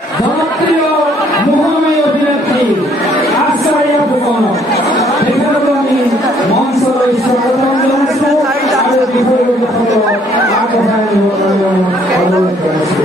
জনপ্ৰিয় মোহময় অভিনেত্ৰী আশাৰিয়া ফুকন তেখেতক আমি মঞ্চলৈ স্বাগতম জনাইছো আৰু বিষয়ববীয়াসকলক আগবঢ়াই নিবৰ কাৰণে অনুৰোধ জনাইছো।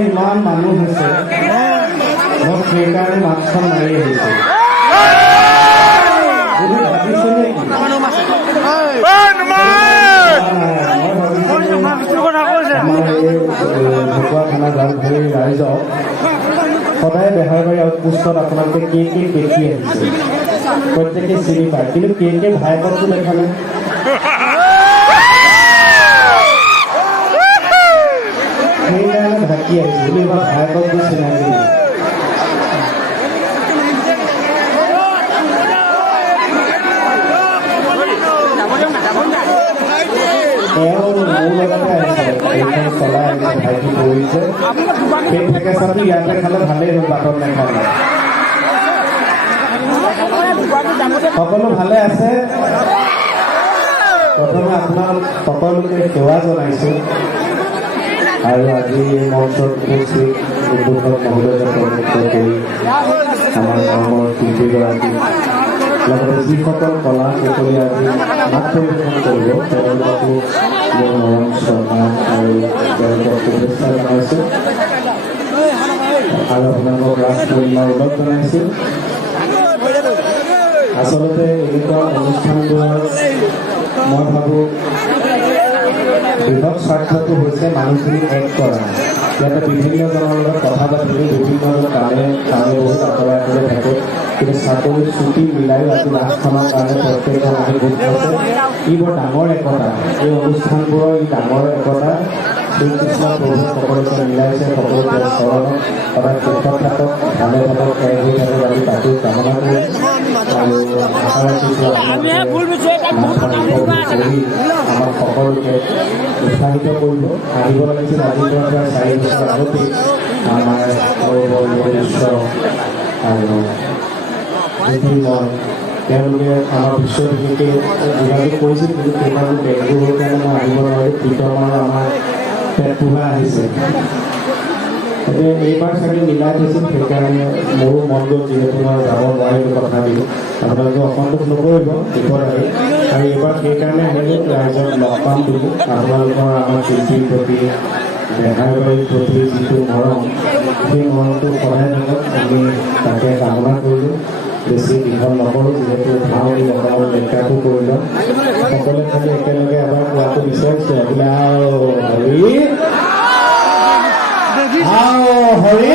ইমান মানুহ হৈছে মই সেইকাৰণে মাস্কখন মাৰি আহিছোঁ। ঢকুৱাখানা জালঘাৰী ৰাইজক সদায় বেহাৰবাৰী আউটপোষ্টত আপোনালোকে কে দেখি আহিছে, প্ৰত্যেকে চিনি পায়, কিন্তু কে ভাইকতটো দেখা নাই। সেইকাৰণে ঢাকি আহিছোঁ বুলি এইবাৰ ভাইকক দি চিনাকি তেওঁ মোৰ লগতে আহিছে, এইখন চলাই আহিছে, ভাইটি পৰিছে। সেই পেকেজটো ইয়াতে খালে ভালেই হ'ল, বাটত নাখালে। সকলো ভালে আছে? প্ৰথমে আপোনাক সকলোকে সেৱা জনাইছোঁ আৰু আজি মঞ্চত উপস্থিত উদ্বোধক মহোদয়ক সন্মুখত কৰি আমাৰ গাঁৱৰ শিল্পীগৰাকী লগতে যিসকল কলা কৌশলী আজি নাট পৰিৱেশন কৰিব তেওঁলোককো মোৰ মৰম শ্ৰদ্ধা আৰু তেওঁলোকক শুভেচ্ছা জনাইছোঁ আৰু আপোনালোকক ৰাজকন্যা ওলগ জনাইছোঁ। আচলতে এনেকুৱা অনুষ্ঠানবোৰৰ মই ভাবোঁ বৃহৎ স্বাৰ্থটো হৈছে মানুহখিনিক এক কৰা। ইয়াতে বিভিন্নজনৰ লগত কথা পাতিলে বিভিন্নজন কামে বহুত আঁতৰাই আঁতৰাই থাকে, কিন্তু চাকৰি ছুটি মিলাই ৰাতি লাষ্টখনৰ কাৰণে প্ৰত্যেকজন আমি গোট খাইছে। ই বৰ ডাঙৰ একতা, এই অনুষ্ঠানবোৰৰ ই ডাঙৰ একতা। শ্ৰীকৃষ্ণ প্ৰভু সকলোকে মিলাইছে, সকলোকে চৰণত সদায় সুখত থাকক, ভালে থাকক, খেৰ হৈ থাকক, আমি তাতো কামনা কৰিম আৰু আশা ৰাখিছোঁ আমাক সকলোকে উৎসাহিত কৰিব। আহিব লাগিছিল আজিৰ পৰা 4 বছৰ আগতেই আমাৰ বয়োজ্যেষ্ঠ আৰু তেওঁলোকে আমাৰ বিশ্ববিদ্যালয়কে যোগাযোগ কৰিছিল, কিন্তু সেইকাৰণে বেংগলোৰ কাৰণে মই আহিব নোৱাৰোঁ। ভিতৰত আমাৰ পেট পোহা আহিছে। গতিকে এইবাৰ চাগে মিলাই থৈছিল সেইকাৰণে মোৰো মন গ'ল যিহেতু মই যাব নোৱাৰিলোঁ কথাটো আপোনালোকে অসন্তোষ নকৰিব বিপদ আহি আৰু এইবাৰ সেইকাৰণে আহিলোঁ ৰাইজক লগ পাম বুলি আপোনালোকৰ আমাৰ শিল্পীৰ প্ৰতি বেহাৰবাৰীৰ প্ৰতি যিটো মৰম সেই মৰমটো সদায় থাকক আমি তাকে কামনা কৰিলোঁ বেছি দীঘল নকৰোঁ যিহেতু ভাও লগাওঁ লেখাটো কৰি লওঁ সকলোৱে খালি একেলগে এবাৰ কোৱাটো বিচাৰিছোঁ বোলে আও হৰি আও হৰি